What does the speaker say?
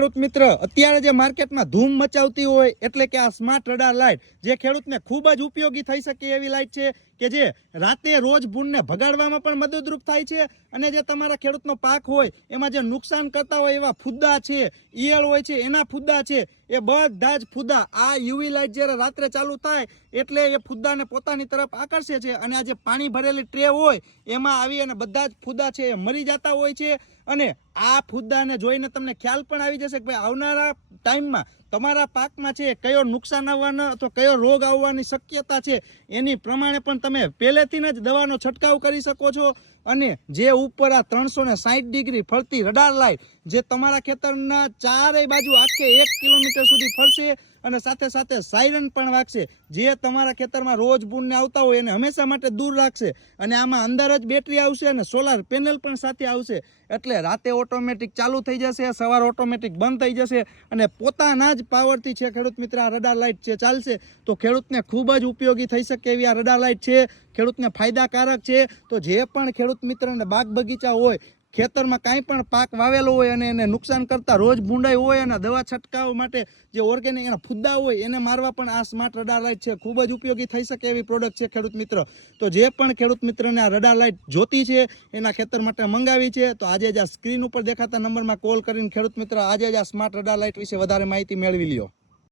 ખેડૂત મિત્ર અત્યારે જે માર્કેટમાં ધૂમ મચાવતી હોય એટલે કે આ સ્માર્ટ રડાર લાઇટ જે ખેડૂતને ખૂબ જ ઉપયોગી થઈ શકે એવી લાઇટ છે કે જે રાતે રોજ ભૂંડને ભગાડવામાં પણ મદદરૂપ થાય છે અને જે તમારા ખેડૂતનો પાક હોય એમાં જે નુકસાન કરતા હોય એવા ફુદ્દા છે, ઈયળ હોય છે, એના ફુદ્દા છે, એ બધા જ ફુદ્દા આ યુવી લાઇટ જ્યારે રાત્રે ચાલુ થાય એટલે એ ફુદ્દાને પોતાની તરફ આકર્ષે છે અને આ જે પાણી ભરેલી ટ્રે હોય એમાં આવી અને બધા જ ફુદ્દા છે એ મરી જતા હોય છે। અને આ ફુદ્દાને જોઈને તમને ખ્યાલ પણ આવી જશે કે ભાઈ આવનારા ટાઈમમાં તમારા પાકમાં છે કયો નુકસાન આવવાનો અથવા કયો રોગ આવવાની શક્યતા છે એની પ્રમાણે પણ તમે પહેલેથી જ દવાનો છંટકાવ કરી શકો છો। અને જે ઉપર આ 360 ડિગ્રી ફરતી રડાર લાઇટ જે તમારા ખેતરના ચારેય બાજુ આખે 1 કિલોમીટર સુધી ફરશે અને સાથે સાથે સાયરન પણ વાગશે જે તમારા ખેતરમાં રોજ ભૂંડને આવતા હોય એને હંમેશા માટે દૂર રાખશે। અને આમાં અંદર જ બેટરી આવશે અને સોલાર પેનલ પણ સાથે આવશે એટલે રાતે ઓટોમેટિક ચાલુ થઈ જશે, સવાર ઓટોમેટિક બંધ થઈ જશે અને પોતાના જ પાવરથી છે ખેડૂત મિત્ર આ રડાર લાઇટ છે ચાલશે તો ખેડૂતને ખૂબ જ ઉપયોગી થઈ શકે એવી આ રડાર લાઇટ છે, ખેડૂતને ફાયદાકારક છે। તો જે પણ ખેડૂત મિત્રને બાગ બગીચા હોય, ખેતરમાં કાંઈ પણ પાક વાવેલો હોય અને એને નુકસાન કરતા રોજ ભૂંડાઈ હોય અને દવા છંટકાવ માટે જે ઓર્ગેનિક એના ફુદ્દા હોય એને મારવા પણ આ સ્માર્ટ રડાર લાઇટ છે ખૂબ જ ઉપયોગી થઈ શકે એવી પ્રોડક્ટ છે ખેડૂત મિત્ર। તો જે પણ ખેડૂત મિત્રને આ રડાર લાઇટ જોતી છે એના ખેતર માટે મંગાવી છે તો આજે જ આ સ્ક્રીન ઉપર દેખાતા નંબરમાં કોલ કરીને ખેડૂત મિત્ર આજે જ આ સ્માર્ટ રડાર લાઇટ વિશે વધારે માહિતી મેળવી લ્યો।